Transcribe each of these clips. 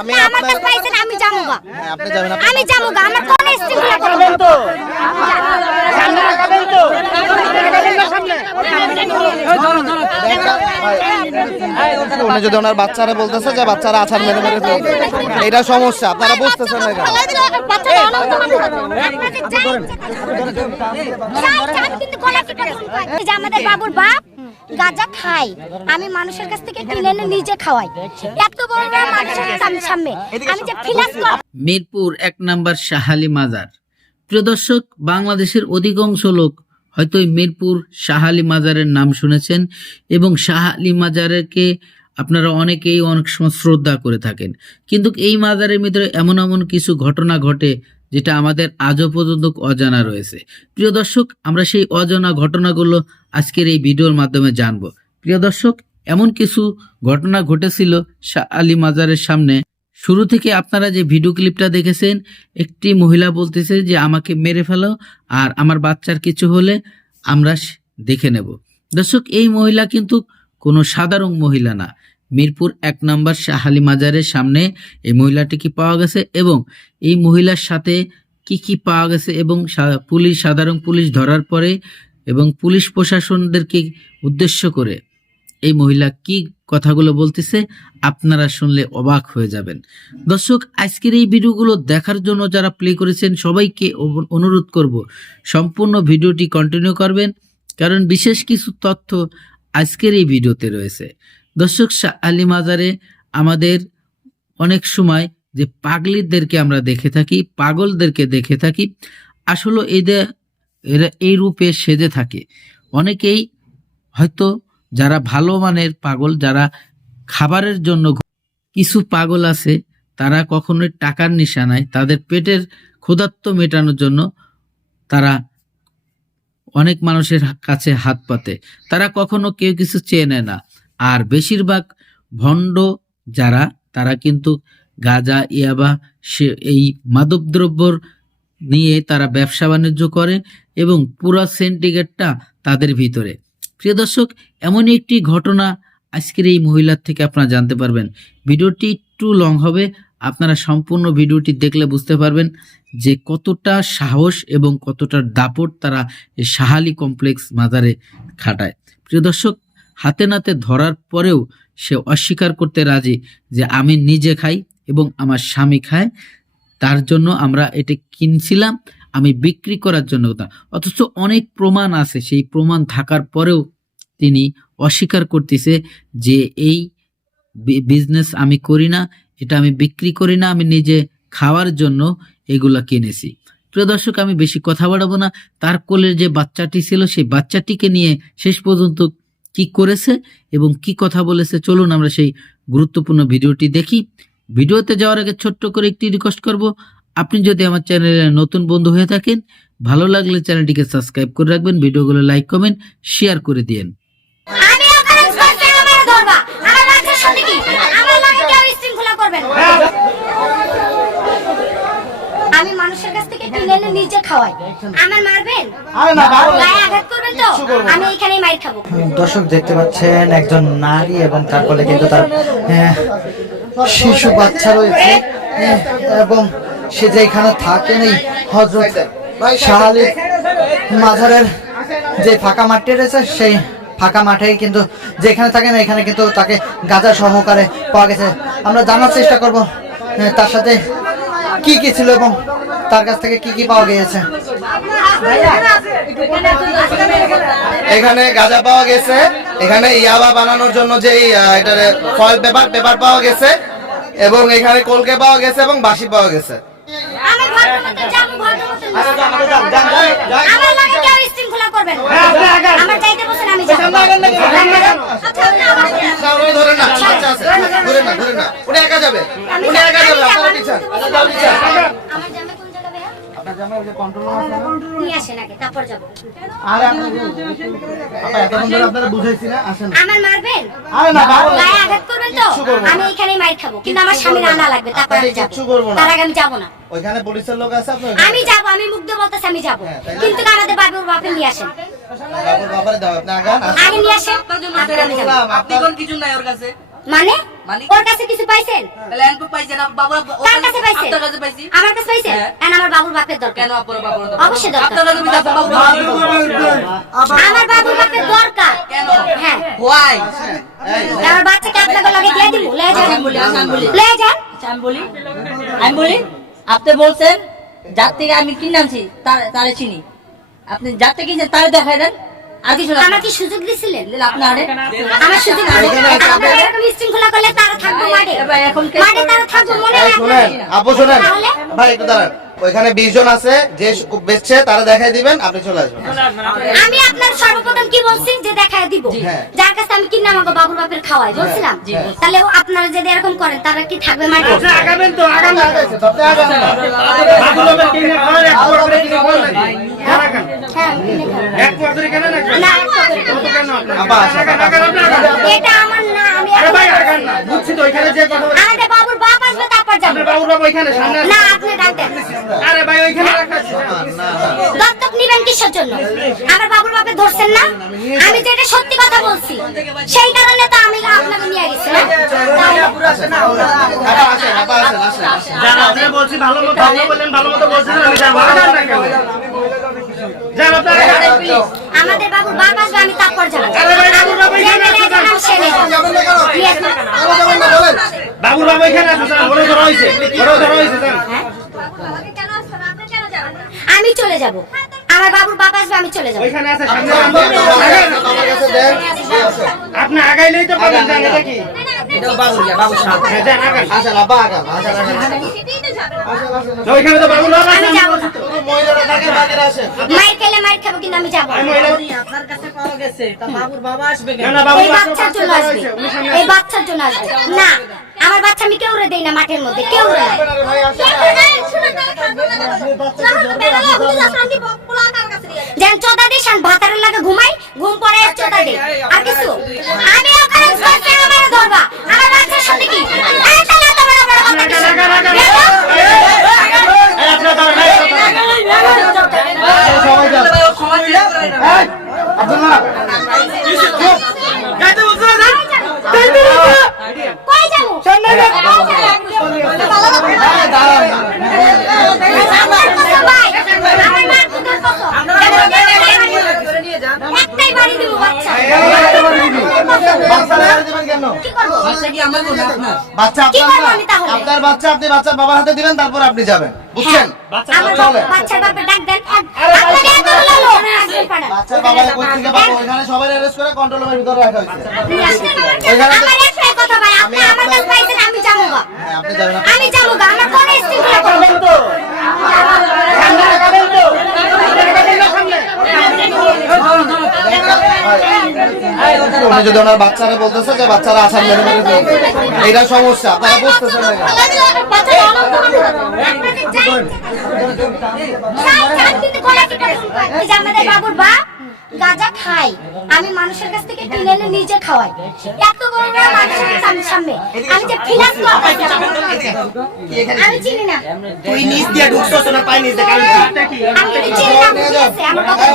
আমি আমার আপনার- কাছে পাইছেন আমি যাব। গা আপনি যাবেন আপনি- আমি যাব গা আমার কোন স্টিমুলা করবেন উনি যদি ওনার বাচ্চারা বলতেছে যে বাচ্চারা আছাড় মেরে মেরে এটা সমস্যা আপনারা বুঝতেছেন না আমাদের বাবুর বাপ গাঁজা খাই আমি মানুষের কাছ থেকে কিনে এনে নিজে খাওয়াই। এত বড় বড় মানুষের সামনে। আমি যে ফিলাস মিরপুর এক নাম্বার শাহালি মাজার। প্রিয় দর্শক বাংলাদেশের অধিকাংশ লোক হয়তো এই মিরপুর শাহালি মাজারের নাম শুনেছেন এবং শাহালি মাজারকে আপনারা অনেকেই অনেক সময় শ্রদ্ধা করে থাকেন। কিন্তু এই মাজারের ভিতরে এমন এমন কিছু ঘটনা ঘটে যেটা আমাদের আজও পর্যন্ত অজানা রয়েছে। প্রিয় দর্শক, আমরা সেই অজানা ঘটনাগুলো আজকের এই ভিডিওর মাধ্যমে জানব। প্রিয় দর্শক, এমন কিছু ঘটনা ঘটেছিল শাহ আলী মাজারের সামনে। শুরু থেকে আপনারা যে ভিডিও ক্লিপটা দেখেছেন, একটি মহিলা বলতেছে যে, আমাকে মেরে ফেলো আর আমার বাচ্চার কিছু হলে আমরা দেখে নেব। দর্শক, এই মহিলা কিন্তু কোনো সাধারণ মহিলা না। মিরপুর এক নম্বর শাহালি মাজারের সামনে এই মহিলাটিকে পাওয়া গেছে এবং এই মহিলার সাথে কি কি পাওয়া গেছে এবং পুলিশ, সাধারণ পুলিশ ধরার পরে এবং পুলিশ প্রশাসনদেরকে উদ্দেশ্য করে এই মহিলা কি কথাগুলো বলতেছে আপনারা শুনলে অবাক হয়ে যাবেন। দর্শক, আজকের এই ভিডিওগুলো দেখার জন্য যারা প্লে করেছেন সবাইকে অনুরোধ করব সম্পূর্ণ ভিডিওটি কন্টিনিউ করবেন, কারণ বিশেষ কিছু তথ্য আজকের এই ভিডিওতে রয়েছে। দর্শক শাহ আলী মাজারে আমাদের অনেক সময় যে পাগলিদেরকে আমরা দেখে থাকি, পাগলদেরকে দেখে থাকি, আসলে এদের এরা এই রূপে সেজে থাকে। অনেকেই হয়তো যারা ভালো মানের পাগল, যারা খাবারের জন্য কিছু পাগল আছে, তারা কখনোই টাকার নিশানায়, তাদের পেটের ক্ষুধার্ত মেটানোর জন্য তারা অনেক মানুষের কাছে হাত পাতে। তারা কখনো কেউ কিছু চেয়ে নেয় না। আর বেশিরভাগ ভণ্ড যারা, তারা কিন্তু গাঁজা, ইয়াবা, সে এই মাদকদ্রব্যর নিয়ে তারা ব্যবসা বাণিজ্য করে এবং পুরো সেন্টিগেটটা তাদের ভিতরে। প্রিয় দর্শক, এমনই একটি ঘটনা আজকের এই মহিলার থেকে আপনারা জানতে পারবেন। ভিডিওটি একটু লং হবে, আপনারা সম্পূর্ণ ভিডিওটি দেখলে বুঝতে পারবেন যে কতটা সাহস এবং কতটা দাপট তারা সাহালি কমপ্লেক্স মাজারে খাটায়। প্রিয় দর্শক হাতে নাতে ধরার পরেও সে অস্বীকার করতে রাজি যে আমি নিজে খাই এবং আমার স্বামী খায়, তার জন্য আমরা এটা কিনছিলাম, আমি বিক্রি করার জন্য অথচ অনেক প্রমাণ আছে, সেই প্রমাণ থাকার পরেও তিনি অস্বীকার করতেছে যে এই বিজনেস আমি করি না, এটা আমি বিক্রি করি না, আমি নিজে খাওয়ার জন্য এগুলা কিনেছি। প্রিয় দর্শক, আমি বেশি কথা বাড়াবো না। তার কোলের যে বাচ্চাটি ছিল, সেই বাচ্চাটিকে নিয়ে শেষ পর্যন্ত কি করেছে এবং কি কথা বলেছে, চলুন আমরা সেই গুরুত্বপূর্ণ ভিডিওটি দেখি। ভিডিওতে যাওয়ার আগে ছোট্ট করে একটি রিকোয়েস্ট করব, আপনি যদি আমার চ্যানেলে নতুন বন্ধু হয়ে থাকেন, ভালো লাগলে চ্যানেলটিকে সাবস্ক্রাইব করে রাখবেন, ভিডিওগুলো লাইক কমেন্ট শেয়ার করে করবেন আমি মানুষের কাছ থেকে কিনে এনে নিজে খাওয়াই। আমার মারবেন? আরে না গায়ে আঘাত করবেন তো? আমি এখানেই মাইর খাব। দর্শক দেখতে পাচ্ছেন একজন নারী এবং তার কোলে কিন্তু তার শিশু বাচ্চা রয়েছে এবং সে যেখানে থাকেন এই হজরত শাহালি মাজারের যে ফাঁকা মাঠটি রয়েছে সেই ফাঁকা মাঠেই কিন্তু যেখানে থাকেন এখানে কিন্তু তাকে গাঁজা সহকারে পাওয়া গেছে। আমরা জানার চেষ্টা করব তার সাথে কি কি ছিল এবং তার কাছ থেকে কি কি পাওয়া গিয়েছে এখানে গাঁজা পাওয়া গেছে এখানে ইয়াবা বানানোর জন্য যে এটার ফয়েল পেপার পেপার পাওয়া গেছে এবং এখানে কলকে পাওয়া গেছে এবং বাঁশি পাওয়া গেছে আমি ভদ্রমতো যাব ভদ্রমতো আমার লাগে কেউ শৃঙ্খলা করবেন আমার চাইতে বসেন আমি যাব না, না না উনি একা যাবে আমি উনি একা যাবে আপনারা পিছান। আমার জামে কোন জায়গা ভাইয়া? নিয়ে আসেন আগে, তারপর যাব। আরে আপা এতক্ষণ ধরে আপনারা বুঝাইছি না আসেন। আমার মারবেন? আরে না বাবু গায়ে আঘাত করবেন তো? আমি এখানেই মাইর খাব কিন্তু আমার স্বামীর আনা লাগবে তারপর আমি যাব। কিচ্ছু করব না। তার আগে আমি যাব না। ওইখানে পুলিশের লোক আছে আপনার আমি যাব আমি মুগ্ধ বলতেছি আমি যাব। কিন্তু আমাদের বাবুর বাপে নিয়ে আসেন। মানে? মানে? ওর কাছে কিছু পাইছেন? আমার কাছে পাইছেন? হ্যাঁ। আমার বাবুর বাপের দরকার। অবশ্যই দরকার। আমার বাবুর বাপের দরকার। হ্যাঁ। আমার বাচ্চাকে আপনাকে লগে দিয়ে দিব। লয়ে যান। বলি, আমি বলি। লয়ে যান। আচ্ছা, আমি বলি। আমি বলি আপনি বলছেন যার থেকে আমি কিনে আনছি তার তারে চিনি। আপনি যা থেকে যে তার দেখাই দেন। আর কিছু আমাকে কি সুযোগ দিছিলেন আপনার আপনি আরে। আমার সুযোগ আপনি এরকম শৃঙ্খলা করলে তারা থাকব মাঠে। এখন মাঠে তারা থাকব মনে রাখবেন। আপু শুনেন। ভাই একটু দাঁড়ান। ওইখানে বিশ জন আছে যে বেচছে তারা দেখাই দিবেন আপনি চলে আসবেন। আমি আপনার সর্বপ্রথম কি বলছি? যে দেখায় দিব। হ্যাঁ। যার কাছে আমি কিনা আমাকে বাবুর বাপের খাওয়াই বলছিলাম তাহলে আপনারা যদি এরকম করেন তারা কি থাকবে মাঠে? আগাবেন তো আগান না আপনি আগান না। বাবু লোকের কিনে খাওয়ার এক পর করে কিনে খাওয়ার নাকি? আর আগান হ্যাঁ আমি কিনে খাব। এক পর করে না এক পকেটে। কত কেন আপা, আগান আগান এটা আমার না আমি আরে ভাই আগান না। বুঝছি তো ওইখানে যে কথা বলে- আমাদের বাবুর বাপ আসবে তারপর যাব। আপনার বাবুর বাবা সামনে না আপনি ডাক আরে ভাই ওইখানে রাখা দত্তক নিবেন কিসের জন্য? আমার বাবুর বাপে ধরছেন না? আমি যেটা সত্যি কথা বলছি সেই কারণে তো আমি আপনাকে নিয়ে গেছি না? বলছি ভালো মতো ভালো মতো বলছেন আমি যাব। আমাদের বাবুর বাপ আসবে আমি তারপর যাব। বাবুর বাপ এখানে আছে, না না বাবা স্যার। বড় ধরা হয়েছে। বড় ধরা হয়েছে স্যার। আমি চলে যাব। আমার বাবুর বাপ আসবে আমি চলে যাব। ওইখানে আছে সামনে। আপনার কাছে- দেন। আপনি আগাইলেই তো পাবেন জান এটা কি এটাও বাবুর গিয়া, বাবুর সামনে। হ্যাঁ, যান আগান। আসেন আপা আগান আসেন আসেন তো ওইখানে তো বাবুর বাবা আছে। আমি যাব না। শুধু মহিলারা থাকে বাকিরা মাইর খেলে মাইর খাব কিন্তু আমি যাব। আমি মহিলা আপনার কাছে পাওয়া গেছে তা বাবুর বাবা আসবে না না বাবু বাচ্চার জন্য আসবে। এই বাচ্চার জন্য আসবে। না আমার বাচ্চা আমি কেউ রে দেই না মাঠের মধ্যে কেউ রে যেন চোদা দিস আর ভাতারের লাগে ঘুমাই ঘুম পরে চোদা দে আর কিছু আমি ওখানে করতে আমার ধরবা আমার বাচ্চার সাথে কি এই তাহলে তো বড় বড় কথা কিছু। দেখো? আপনার দাঁড়ান এই, সবাই যান ভাই, ও ক্ষমা চেয়ে করে না। আব্দুল্লাহ যাইতে বলছো না যান। কই যাব আমার কত ভাই আমার মা তোদের কত একটাই বাড়ি দিব বাচ্চা বাচ্চা রেখে দিবেন কেন? কি করব? বাচ্চা কি আমার না আপনার? বাচ্চা করব আপনি বাচ্চার বাবার হাতে দিবেন তারপর আপনি যাবেন। বুঝছেন? বাচ্চার বাবার কই থেকে পাবো? ওইখানে সবাই অ্যারেস্ট করে কন্ট্রোল রুমের ভিতরে রাখা হয়েছে। ওইখানে কথা ভাই আপনি আমার কাছে পাইছেন আমি যাব। হ্যাঁ আপনি যাবেন না আমি যাব আমার কোনো স্টিমুলা করবেন উনি যদি ওনার বাচ্চারা বলতেছে যে বাচ্চারা আসাম মেরে মেরে ফেলবে এটা সমস্যা আপনারা বুঝতেছেন না কেন? আমাদের বাবুর বাপ গাঁজা খাই আমি মানুষের কাছ থেকে কিনে এনে নিজে খাওয়াই এত বড় বড় মানুষের সাম- সামনে আমি যে ফিনান্স আমি চিনি না তুই নিচ দিয়ে ঢুকছস না পাই নিচ কারণ কি? আমি চিনি না আমার কথা।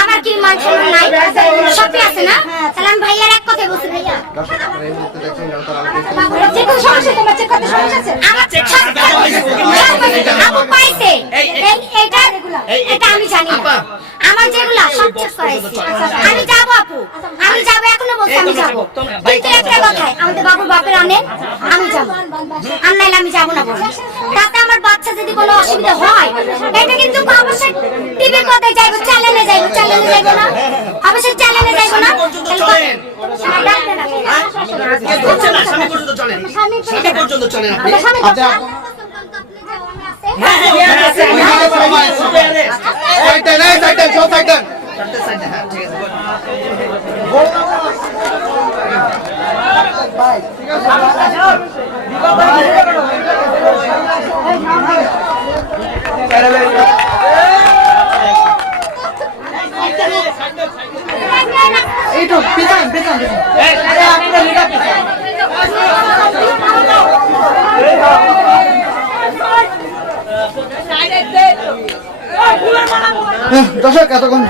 আমার কি মান সম্মান নাই সত্যি আছে না তাহলে আমি ভাইয়ার এক কথাই বলছি ভাইয়া যে কোনো সমস্যা তোমার চেক করতে সমস্যা আছে আমার চেক আপু পাইছে। এই- এইটা এটা আমি জানি না। আমার যেগুলা সব চেক করাইছি আমি যাব আপু। আমি যাব এখনও বলছি আমি যাব। কিন্তু একটা কথাই আমাদের বাবুর বাপের আনে আমি যাব। আর নাইলে আমি যাব না বলে তাতে আমার বাচ্চা যদি কোনো অসুবিধা হয় এটা কিন্তু অবশ্যই টিভির কথায় যাইবো চ্যানেলে যাইবো চ্যানেলে যাইবো না। অবশ্যই চ্যানেলে যাইবো না। স্বামী পর্যন্ত চলেন। স্বামী পর্যন্ত চলেন আপনি। হ্যাঁ, আছে, আমি ওইখানে যাব, সবাই আমি সবাই যাব। সাইড দেন, এই সাইড দেন, সব সাইড দেন। চারটে সাইডে, হ্যাঁ, ঠিক আরে আপনার এইটু পিছন পিছন পিছন এই দর্শক এতক্ষণ